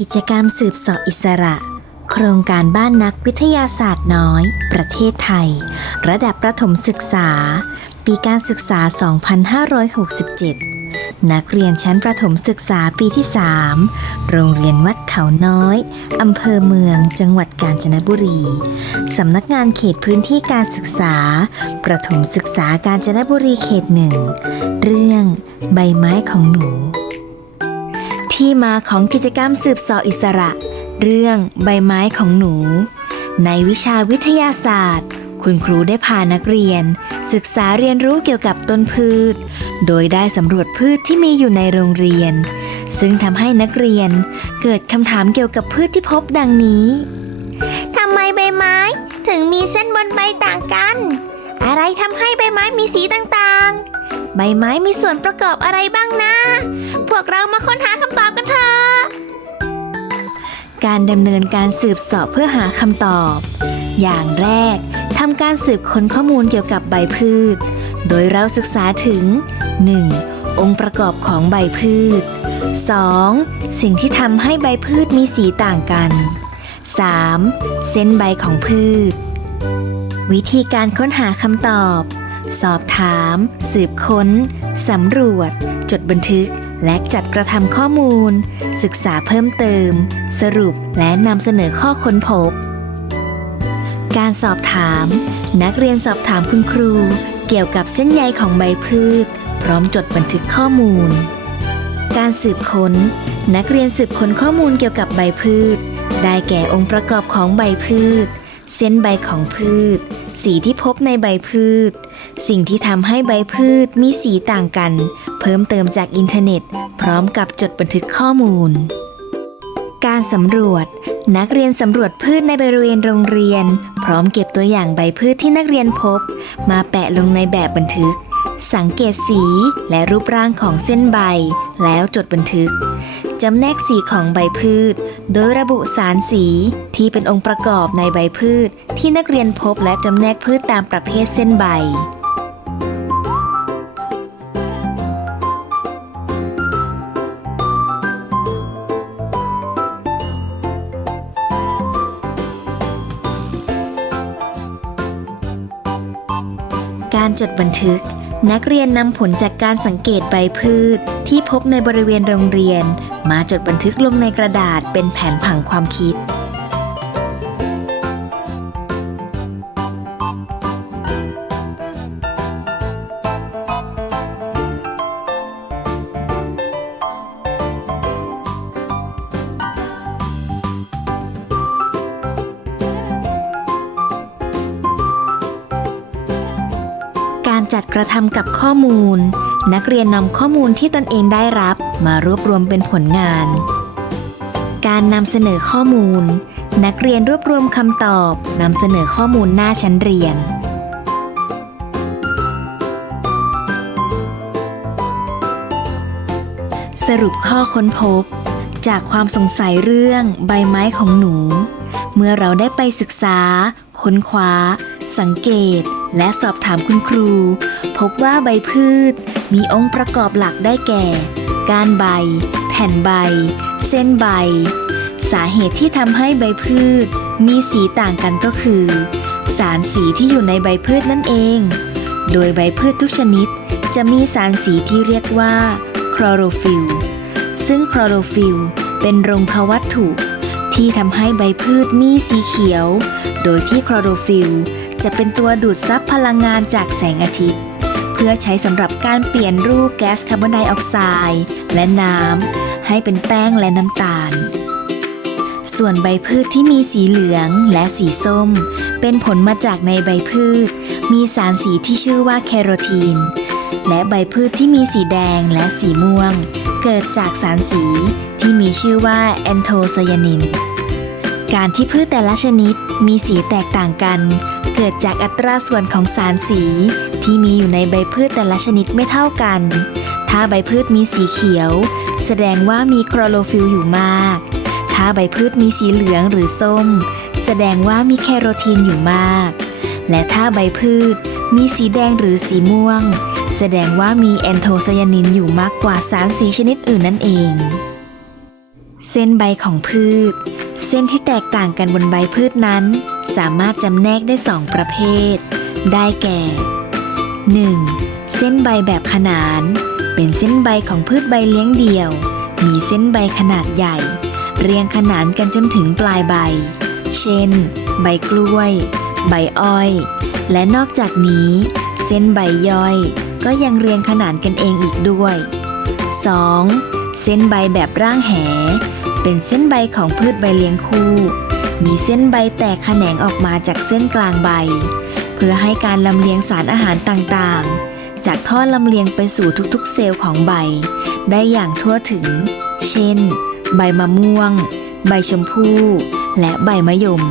กิจกรรมสืบสอบอิสระ โครงการบ้านนักวิทยาศาสตร์น้อย ประเทศไทย ระดับประถมศึกษา ปีการศึกษา 2567 นักเรียนชั้นประถมศึกษาปีที่ 3 โรงเรียนวัดเขาน้อย อำเภอเมือง จังหวัดกาญจนบุรี สำนักงานเขตพื้นที่การศึกษา ประถมศึกษากาญจนบุรีเขตหนึ่ง เรื่องใบไม้ของหนู ที่มาของกิจกรรมสืบสอบอิสระ เรื่องใบไม้ของหนู ในวิชาวิทยาศาสตร์ คุณครูได้พานักเรียน ศึกษาเรียนรู้เกี่ยวกับต้นพืช โดยได้สำรวจพืชที่มีอยู่ในโรงเรียน ซึ่งทำให้นักเรียนเกิดคำถามเกี่ยวกับพืชที่พบดังนี้ทำไมใบไม้ถึงมีเส้นบนใบต่างกัน อะไรทำให้ใบไม้มีสีต่างๆ ใบไม้มีส่วนประกอบอะไรบ้างนะ พวกเรามาค้นหาคำตอบกันเถอะ การดำเนินการสืบสอบเพื่อหาคำตอบ อย่างแรกทำการสืบค้นข้อมูลเกี่ยวกับใบพืช โดยเราศึกษาถึง 1. องค์ประกอบของใบพืช 2. สิ่งที่ทำให้ใบพืชมีสีต่างกัน 3. เส้นใบของพืช วิธีการค้นหาคำตอบ สอบถาม สืบค้น สำรวจ จดบันทึก และจัดกระทำข้อมูล ศึกษาเพิ่มเติม สรุปและนำเสนอข้อค้นพบ การสอบถาม นักเรียนสอบถามคุณครู เกี่ยวกับเส้นใยของใบพืช พร้อมจดบันทึกข้อมูล การสืบค้น นักเรียนสืบค้นข้อมูลเกี่ยวกับใบพืช ได้แก่องค์ประกอบของใบพืช เส้นใบของพืช สีที่พบในใบพืช สิ่งที่ทำให้ใบพืชมีสีต่างกัน เพิ่มเติมจากอินเทอร์เน็ต พร้อมกับจดบันทึกข้อมูล การสำรวจ นักเรียนสำรวจพืชในบริเวณโรงเรียน พร้อมเก็บตัวอย่างใบพืชที่นักเรียนพบ มาแปะลงในแบบบันทึก สังเกตสีและรูปร่างของเส้นใบ แล้วจดบันทึกจำแนกสีของใบพืช โดยระบุสารสีที่เป็นองค์ประกอบในใบพืช ที่นักเรียนพบและจำแนกพืชตามประเภทเส้นใบ จดบันทึก นักเรียนนำผลจากการสังเกตใบพืช ที่พบในบริเวณโรงเรียน มาจดบันทึกลงในกระดาษเป็นแผนผังความคิด กระทำกับข้อมูล นักเรียนนำข้อมูลที่ตนเองได้รับมารวบรวมเป็นผลงาน การนำเสนอข้อมูล นักเรียนรวบรวมคำตอบนำเสนอข้อมูลหน้าชั้นเรียน สรุปข้อค้นพบ จากความสงสัยเรื่องใบไม้ของหนู เมื่อเราได้ไปศึกษา ค้นคว้า สังเกต และสอบถามคุณครู พบว่าใบพืช มีองค์ประกอบหลักได้แก่ ก้านใบ แผ่นใบ เส้นใบ สาเหตุที่ทำให้ใบพืช มีสีต่างกันก็คือ สารสีที่อยู่ในใบพืชนั่นเอง โดยใบพืชทุกชนิดจะมีสารสีที่เรียกว่าคลอโรฟิลซึ่งคลอโรฟิลเป็นรงทวัตถุ ที่ทำให้ใบพืชมีสีเขียว โดยที่คลอโรฟิล จะเป็นตัวดูดซับพลังงานจากแสงอาทิตย์ เพื่อใช้สำหรับการเปลี่ยนรูปแก๊สคาร์บอนไดออกไซด์และน้ำให้เป็นแป้งและน้ำตาล ส่วนใบพืชที่มีสีเหลืองและสีส้ม เป็นผลมาจากในใบพืช มีสารสีที่ชื่อว่าแคโรทีน และใบพืชที่มีสีแดงและสีม่วง เกิดจากสารสีที่มีชื่อว่าแอนโทไซยานินการที่พืชแต่ละชนิดมีสีแตกต่างกัน เกิดจากอัตราส่วนของสารสี ที่มีอยู่ในใบพืชแต่ละชนิดไม่เท่ากัน ถ้าใบพืชมีสีเขียว แสดงว่ามีคลอโรฟิลอยู่มาก ถ้าใบพืชมีสีเหลืองหรือส้ม แสดงว่ามีแคโรทีนอยู่มาก และถ้าใบพืชมีสีแดงหรือสีม่วง แสดงว่ามีแอนโทไซยานินอยู่มากกว่าสารสีชนิดอื่นนั่นเอง เส้นใบของพืช เส้นที่แตกต่างกันบนใบพืชนั้น สามารถจำแนกได้สองประเภท ได้แก่ 1. เส้นใบแบบขนาน เป็นเส้นใบของพืชใบเลี้ยงเดี่ยว มีเส้นใบขนาดใหญ่ เรียงขนานกันจนถึงปลายใบ เช่น ใบกล้วย ใบอ้อย และนอกจากนี้ เส้นใบย่อย ก็ยังเรียงขนานกันเองอีกด้วย 2. เส้นใบแบบร่างแห เป็นเส้นใบของพืชใบเลี้ยงคู่ มีเส้นใบแตกแขนงออกมาจากเส้นกลางใบ เพื่อให้การลำเลียงสารอาหารต่างๆ จากท่อลำเลียงไปสู่ทุกๆ เซลล์ของใบ ได้อย่างทั่วถึง เช่น ใบมะม่วง ใบชมพู่ และใบมะยม